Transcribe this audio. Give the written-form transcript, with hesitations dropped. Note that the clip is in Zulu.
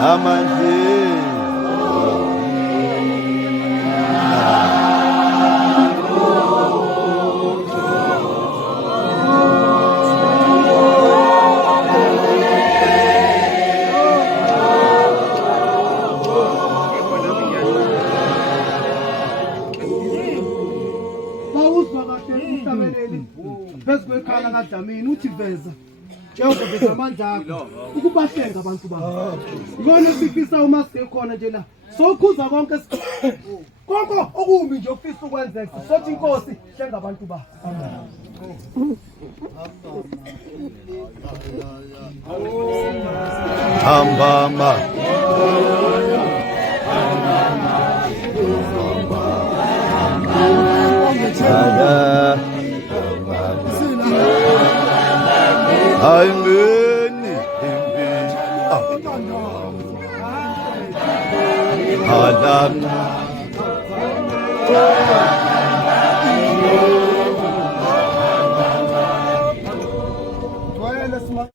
amandleni phezu kwekhala kaDlamini uthi veza njengoba veza amandla akho ukubahlenga abantu bakho ngone sifisa uma singekhona nje la sokhuza konke konke okumbi nje ofisa ukwenzeka sothi inkosi hlenga abantu bakho hambama Amen. Amen.